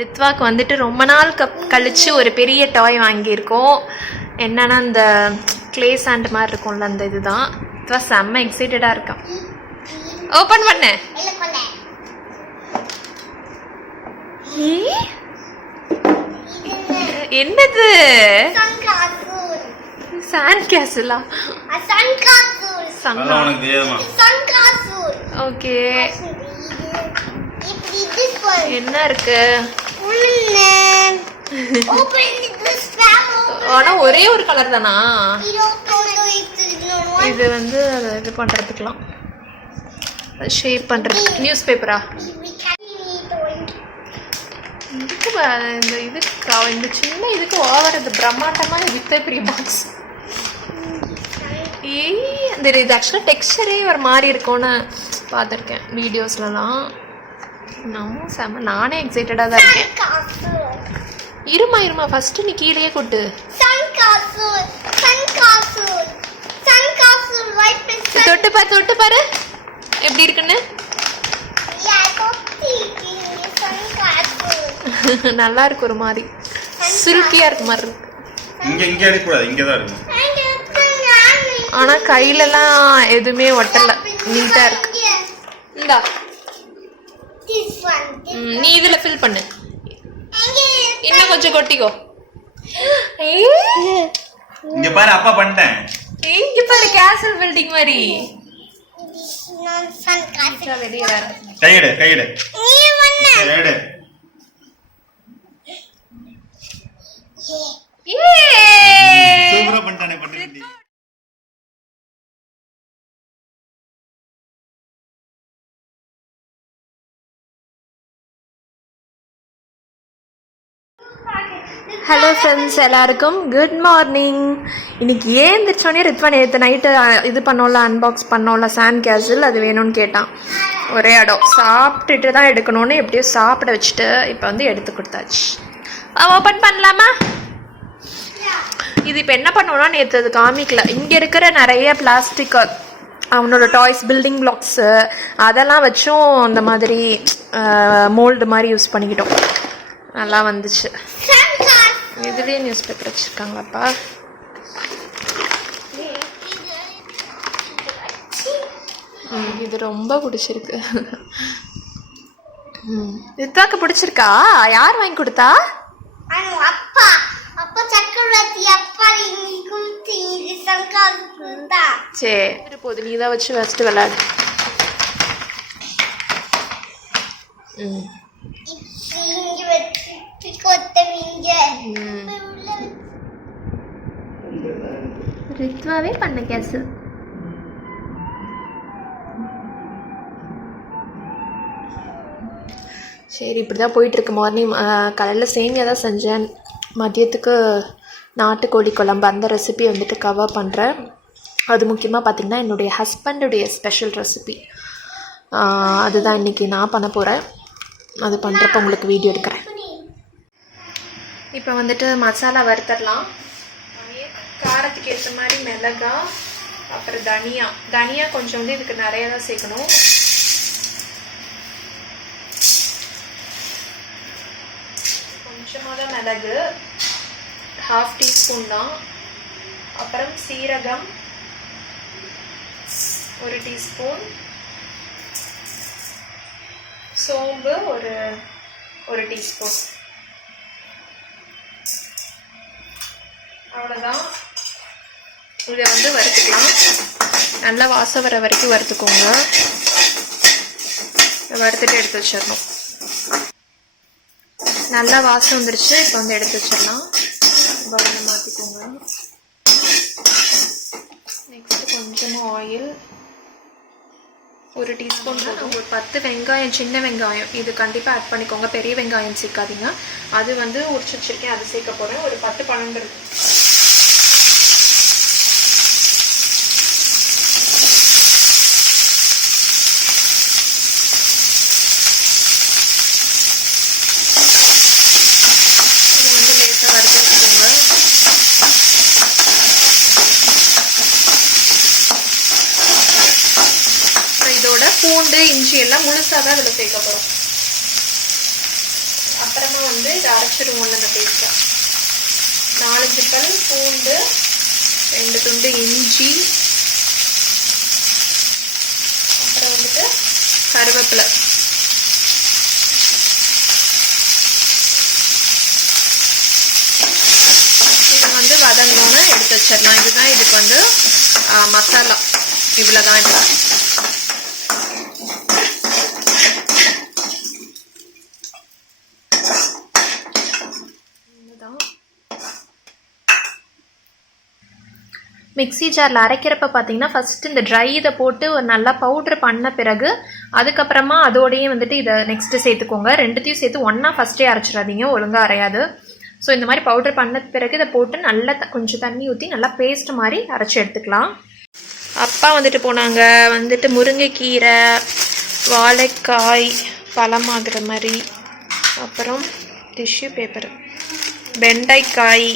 ரித்வாக்கு வந்துட்டு ரொம்ப நாள் கழிச்சு ஒரு பெரிய டாய் வாங்கியிருக்கோம். என்னன்னா இந்த கிளே சாண்ட் மாதிரி இருக்கும்ல அந்த இதுதான். ரித்வா செம்ம எக்ஸைட்டடா இருக்கான். ஓபன் பண்ணு. என்னது? சாண்ட் கேசலா? ஓகே. என்ன இருக்கு? ஆனா ஒரே ஒரு கலர் தானா? இது வந்து இது பண்றதுக்கலாம், ஷேப் பண்றதுக்கு. நியூஸ் பேப்பரா? இதுக்கு இந்த சின்ன இதுக்கு ஓவர் இந்த பிரம்மாண்டமான வித்த பெரிய பாக்ஸ். இந்த இது ஆக்சுவலாக டெக்ஸ்டரே ஒரு மாதிரி இருக்கும்னு பார்த்துருக்கேன் வீடியோஸ்லலாம். நம்ம செம்ம, நானே எக்ஸைட்டடாக தான் இருக்கேன். இருமா ஃபர்ஸ்ட் நீ கீழே கொட்டு. தொட்டு பாரு எப்படி இருக்குன்னு. நல்லா இருக்கு, ஒரு மாதிரி சில்கியா இருக்கு மாதிரி இருக்கு. ஆனா கையிலலாம் எதுவுமே ஒட்டல, நீட்டா இருக்கு. இந்தா நீ இதுல ஃபில் பண்ணு, இன்னும் கொஞ்சம் கொட்டிக்கோ. இங்க பாரு, அப்பா பண்ணிட்டேன். இங்க பாரு, கேசல் பில்டிங் மாதிரி. வெளியே வேற கையெடு சூப்பரா பண்ணிட்டானே. ஹலோ ஃப்ரெண்ட்ஸ், எல்லாருக்கும் குட் மார்னிங். இன்னைக்கு ஏந்திரிச்சோடனே ரித்வா நேற்று நைட்டு இது பண்ணோம்ல, அன்பாக்ஸ் பண்ணோம்ல சாண்ட் கேசல், அது வேணும்னு கேட்டான். ஒரே இடம் சாப்பிட்டுட்டு தான் எடுக்கணும்னு எப்படியோ சாப்பிட வச்சுட்டு இப்போ வந்து எடுத்து கொடுத்தாச்சு. ஓப்பன் பண்ணலாமா? இது இப்போ என்ன பண்ணோம்னா, நேற்று அது காமிக்கல. இங்கே இருக்கிற நிறைய பிளாஸ்டிக் அவனோட டாய்ஸ், பில்டிங் பிளாக்ஸு அதெல்லாம் வச்சும் இந்த மாதிரி மோல்டு மாதிரி யூஸ் பண்ணிக்கிட்டோம். நல்லா வந்துச்சு. இதுலேயே நியூஸ் பேப்பர் வச்சுருக்காங்களாப்பா. இது ரொம்ப பிடிச்சிருக்கு. ரித்வாக்கு பிடிச்சிருக்கா? யார் வாங்கி கொடுத்தா? சரி போது, நீ தான் வச்சு ஃபஸ்ட்டு விளையாடு. ரித்வாவே பண்ண கேசல். சரி, இப்படி தான் போயிட்டுருக்கு. மார்னிங் காலையில் சேமியா தான் செஞ்சேன். மதியத்துக்கு நாட்டுக்கோழி குழம்பு, அந்த ரெசிபி வந்துட்டு கவர் பண்ணுறேன். அது முக்கியமாக பார்த்திங்கன்னா என்னுடைய ஹஸ்பண்டுடைய ஸ்பெஷல் ரெசிபி. அதுதான் இன்றைக்கி நான் பண்ண போகிறேன். அது பண்ணுறப்ப உங்களுக்கு வீடியோ எடுக்கிறேன். இப்போ வந்துட்டு மசாலா வறுத்தரலாம். காரத்துக்கு ஏற்ற மாதிரி மிளகா, அப்புறம் தனியா கொஞ்சம் வந்து இதுக்கு நிறைய தான் சேர்க்கணும். கொஞ்சமாக தான் மிளகு, 1/2 டீஸ்பூன் தான். அப்புறம் சீரகம் 1 டீஸ்பூன், சோம்பு ஒரு டீஸ்பூன். அவ்வளோதான். இதை வந்து வறுத்துக்கலாம். நல்லா வாசம் வர வரைக்கும் வறுத்துக்கோங்க. வறுத்துட்டு எடுத்து வச்சிடணும். நல்லா வாசம் வந்துருச்சு. இப்போ வந்து எடுத்து வச்சிடலாம். பவுல்ல மாற்றிக்கோங்க. நெக்ஸ்ட்டு கொஞ்சமாக ஆயில், 1 டீஸ்பூன் போதும். ஒரு 10 வெங்காயம், சின்ன வெங்காயம், இது கண்டிப்பாக ஆட் பண்ணிக்கோங்க. பெரிய வெங்காயம் சேர்க்காதீங்க. அது வந்து உரிச்சு வச்சிருக்கேன், அது சேர்க்க போகிறேன். ஒரு 10-12 இருக்கு. பூண்டு, இஞ்சி எல்லாம் முழுசாக தான் இதில் சேர்க்க போகிறோம். அப்புறமா வந்து இதை அரைச்சிடுவோம் நம்ம பேஸ்ட்டாக. 4-5 பல் பூண்டு, 2 துண்டு இஞ்சி, அப்புறம் வந்துட்டு கருவேப்பிலை. இது வந்து வதங்கணும்னு எடுத்து வச்சிடலாம். இதுதான் இதுக்கு வந்து மசாலா. இவ்வளோதான். இப்போ மிக்ஸி ஜாரில் அரைக்கிறப்ப பார்த்தீங்கன்னா ஃபஸ்ட்டு இந்த ட்ரை இதை போட்டு ஒரு நல்லா பவுட்ரு பண்ண பிறகு அதுக்கப்புறமா அதோடையே வந்துட்டு இதை நெக்ஸ்ட்டு சேர்த்துக்கோங்க. ரெண்டுத்தையும் சேர்த்து ஒன்றா ஃபஸ்ட்டே அரைச்சிடாதீங்க, ஒழுங்காக அரையாது. ஸோ இந்த மாதிரி பவுட்ரு பண்ண பிறகு இதை போட்டு நல்லா கொஞ்சம் தண்ணி ஊற்றி நல்லா பேஸ்ட் மாதிரி அரைச்சி எடுத்துக்கலாம். அப்பா வந்துட்டு போனாங்க. வந்துட்டு முருங்கைக்கீரை, வாழைக்காய் பழமாகிற மாதிரி, அப்புறம் டிஷ்யூ பேப்பர், வெண்டைக்காய்,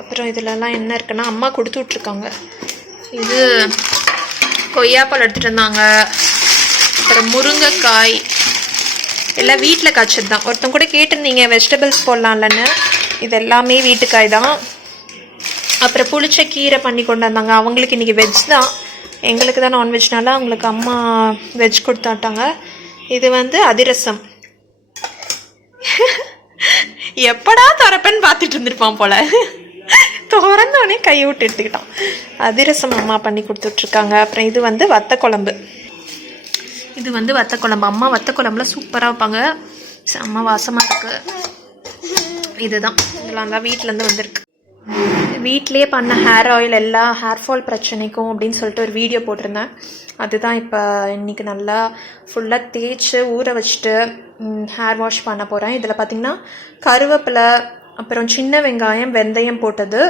அப்புறம் இதிலலாம் என்ன இருக்குன்னா அம்மா கொடுத்து விட்ருக்காங்க. இது கொய்யாப்பழம் எடுத்துகிட்டு இருந்தாங்க. அப்புறம் முருங்கைக்காய் எல்லாம் வீட்டில் காய்ச்சது தான். ஒருத்தங்க கூட கேட்டிருந்தீங்க வெஜிடபிள்ஸ் போடலாம்லன்னு. இது எல்லாமே வீட்டுக்காய் தான். அப்புறம் புளிச்ச கீரை பண்ணி கொண்டு வந்தாங்க. அவங்களுக்கு இன்றைக்கி வெஜ் தான், எங்களுக்கு தான் நான்வெஜ்னால அவங்களுக்கு அம்மா வெஜ் கொடுத்தாட்டாங்க. இது வந்து அதிரசம். எப்படா திறப்பேன்னு பார்த்துட்டு இருந்திருப்பான் போல, திறந்தோடனே கையை விட்டு எடுத்துக்கிட்டான். அதிரசம் அம்மா பண்ணி கொடுத்துட்ருக்காங்க. அப்புறம் இது வந்து வத்த குழம்பு. இது வந்து வத்த குழம்பு. அம்மா வத்த குழம்புல சூப்பராக வைப்பாங்க, செம்ம வாசமாக இருக்குது. இதுதான் இதெல்லாம் தான் வீட்டிலேருந்து வந்திருக்கு. வீட்லேயே பண்ண ஹேர் ஆயில் எல்லா ஹேர் ஃபால் பிரச்சனைக்கும் அப்படின்னு சொல்லிட்டு ஒரு வீடியோ போட்டிருந்தேன். அதுதான் இப்போ இன்றைக்கி நல்லா ஃபுல்லாக தேய்ச்சி ஊற வச்சுட்டு ஹேர் வாஷ் பண்ண போகிறேன். இதில் பார்த்திங்கன்னா கருவேப்பிலை, அப்புறம் சின்ன வெங்காயம், வெந்தயம் போட்டது.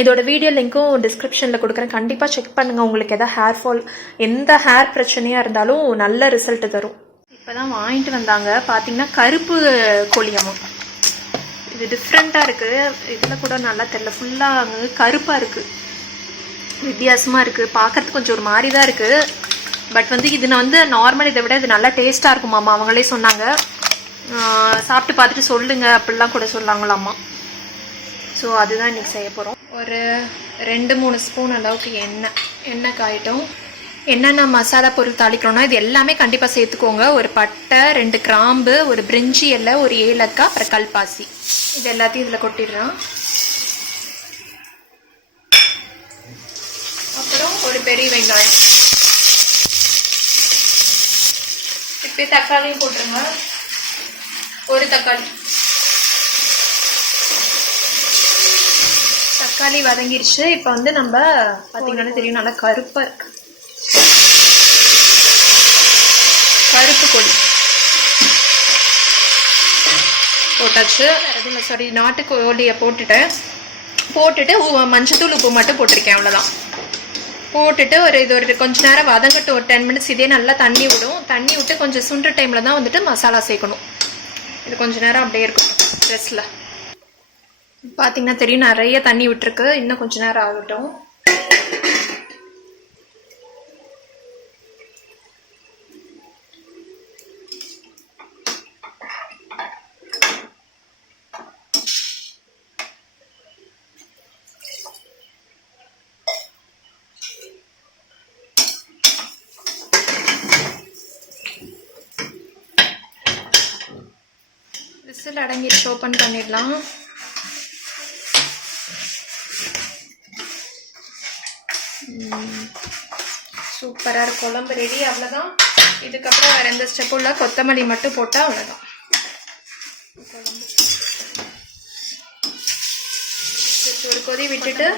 இதோட வீடியோ லிங்க்கும் டிஸ்கிரிப்ஷனில் கொடுக்குறேன், கண்டிப்பாக செக் பண்ணுங்கள். உங்களுக்கு எதாவது ஹேர் ஃபால், எந்த ஹேர் பிரச்சனையாக இருந்தாலும் நல்ல ரிசல்ட்டு தரும். இப்போ தான் வாங்கிட்டு வந்தாங்க. பார்த்திங்கன்னா கருப்பு கோழியம்மா. இது டிஃப்ரெண்ட்டாக இருக்குது. இதில் கூட நல்லா தெரியல, ஃபுல்லாக அங்கே கருப்பாக இருக்குது, வித்தியாசமாக இருக்குது. பார்க்குறதுக்கு கொஞ்சம் ஒரு மாதிரி தான் இருக்குது. பட் வந்து இது நான் வந்து நார்மல் இதை விட இது நல்லா டேஸ்ட்டாக இருக்குமாம்மா, அவங்களே சொன்னாங்க. சாப்பிட்டு பார்த்துட்டு சொல்லுங்கள் அப்படிலாம் கூட சொல்லாங்களாம்மா. ஸோ அதுதான் இன்றைக்கி செய்ய போகிறோம். ஒரு 2-3 ஸ்பூன் அளவுக்கு எண்ணெய் காயிட்டோம். என்னென்ன மசாலா பொருள் தாளிக்கிறோன்னா இது எல்லாமே கண்டிப்பாக சேர்த்துக்கோங்க. ஒரு பட்டை, 2 கிராம்பு, ஒரு பிரிஞ்சி இலை, ஒரு ஏலக்காய், அப்புறம் கல்பாசி. இது எல்லாத்தையும் இதில் கொட்டிடுறோம். அப்புறம் ஒரு பெரிய வெங்காயம், இப்போ தக்காளியும் போட்டுருங்க. ஒரு தக்காளி வதங்கிடுச்சு. இப்போ வந்து நம்ம பார்த்தீங்கன்னா தெரியும் நல்லா கருப்பாக இருக்கு, கருப்பு கொடி போட்டாச்சு. சாரி, நாட்டுக்கோழியை போட்டுட்டு மஞ்சத்தூள் உப்பு மட்டும் போட்டிருக்கேன், அவ்வளோதான். போட்டுட்டு இது ஒரு கொஞ்ச நேரம் வதங்கட்டும், ஒரு 10 மினிட்ஸ். இதே நல்லா தண்ணி விடும். தண்ணி விட்டு கொஞ்சம் சுண்டுற டைமில் தான் வந்துட்டு மசாலா சேர்க்கணும். இது கொஞ்ச நேரம் அப்படியே இருக்கும் ட்ரெஸ்ஸில். பார்த்தீங்கன்னா தெரியும் நிறைய தண்ணி விட்டுருக்கு. இன்னும் கொஞ்ச நேரம் ஆகட்டும். விசில் அடங்கிட்டு ஓப்பன் பண்ணிடலாம். சூப்பராக இருக்கும் குழம்பு ரெடி. அவ்வளோதான். இதுக்கப்புறம் வேறு எந்த ஸ்டெப்பும் இல்லை, கொத்தமல்லி மட்டும் போட்டால் அவ்வளோதான். ஒரு கொதி விட்டுட்டு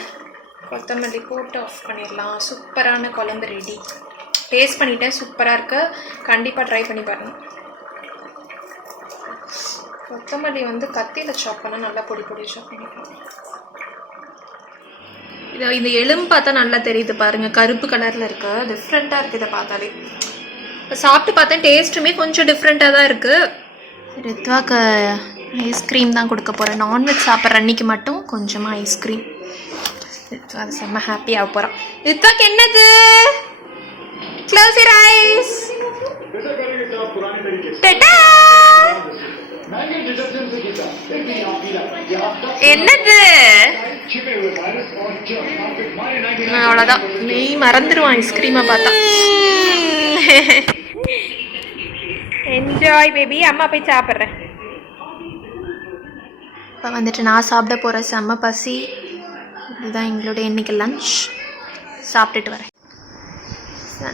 கொத்தமல்லி போட்டு ஆஃப் பண்ணிடலாம். சூப்பரான குழம்பு ரெடி. டேஸ்ட் பண்ணிட்டேன், சூப்பராக இருக்கு. கண்டிப்பாக ட்ரை பண்ணி பாருங்கள். கொத்தமல்லி வந்து கத்தியில் சாப் பண்ணால் நல்லா பொடி சாப் பண்ணிக்கலாம். இந்த எலும்பு பார்த்தா நல்லா தெரியுது பாருங்கள், கருப்பு கலரில் இருக்கு, டிஃப்ரெண்ட்டாக இருக்குது. இதை பார்த்தாலே இப்போ சாப்பிட்டு பார்த்தேன், டேஸ்ட்டுமே கொஞ்சம் டிஃப்ரெண்ட்டாக தான் இருக்குது. ரித்வாக்கு ஐஸ்கிரீம் தான் கொடுக்க போகிறேன். நான்வெஜ் சாப்பிட்ற அன்னைக்கு மட்டும் கொஞ்சமாக ஐஸ்கிரீம். ரித்வா அது செம்ம ஹாப்பியாக போகிறான். ரித்வாக்கு என்னது? Close your eyes. டடா. என்னது அவ்வளோதான், நீ மறந்துடுவான் ஐஸ்கிரீமை பார்த்தா. என்ஜாய் பேபி, அம்மா போய் சாப்பிட்றேன். இப்போ வந்துட்டு நான் சாப்பிட போகிறேன், செம்ம பசி. இதுதான் எங்களுடைய இன்றைக்கி லன்ச். சாப்பிட்டுட்டு வரேன்.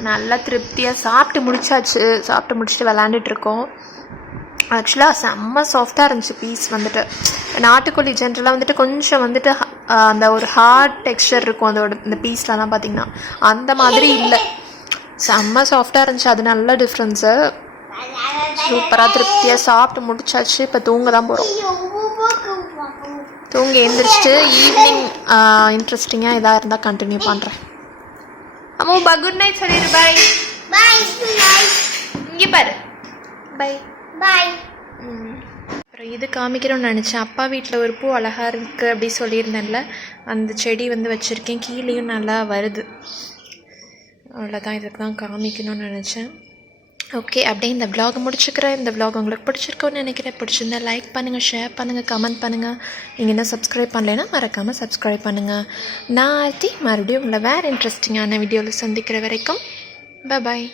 நல்லா திருப்தியாக சாப்பிட்டு முடிச்சாச்சு. சாப்பிட்டு முடிச்சுட்டு விளாண்டுட்ருக்கோம். ஆக்சுவலாக செம்ம சாஃப்டாக இருந்துச்சு பீஸ் வந்துட்டு. நாட்டுக்கோழி ஜென்ரலாக வந்துட்டு கொஞ்சம் வந்துட்டு அந்த ஒரு ஹார்ட் டெக்ஸ்சர் இருக்கும் அதோட இந்த பீஸ்லலாம் பார்த்திங்கன்னா. அந்த மாதிரி இல்லை, செம்ம சாஃப்டாக இருந்துச்சு. அது நல்ல டிஃப்ரென்ஸு. சூப்பராக திருப்தியாக சாப்பிட்டு முடிச்சாச்சு. இப்போ தூங்க தான் போகிறோம். தூங்கி எழுந்திரிச்சிட்டு ஈவினிங் இன்ட்ரெஸ்டிங்காக எதாக இருந்தால் கண்டினியூ பண்ணுறேன். அம்மா குட் நைட் சொல்லிடு. பாய் பாய். இங்கே பாரு, பாய் பாய். அப்புறம் இது காமிக்கணும்னு நினச்சேன். அப்பா வீட்டில் ஒரு பூ அழகாக இருக்குது அப்படி சொல்லியிருந்தேன்ல, அந்த செடி வந்து வச்சுருக்கேன். கீழேயும் நல்லா வருது. அவ்வளோதான், இதுக்கு தான் காமிக்கணும்னு நினச்சேன். ஓகே, அப்படியே இந்த விலாக் முடிச்சுக்கிறேன். இந்த விலாக் உங்களுக்கு பிடிச்சிருக்கோன்னு நினைக்கிறேன். பிடிச்சிருந்தா லைக் பண்ணுங்கள், ஷேர் பண்ணுங்கள், கமெண்ட் பண்ணுங்கள். நீங்கள் என்ன சப்ஸ்கிரைப் பண்ணலைன்னா மறக்காமல் சப்ஸ்கிரைப் பண்ணுங்கள். நான் மறுபடியும் உங்களை வேறு இன்ட்ரெஸ்டிங்கான வீடியோவில் சந்திக்கிற வரைக்கும் பாய்.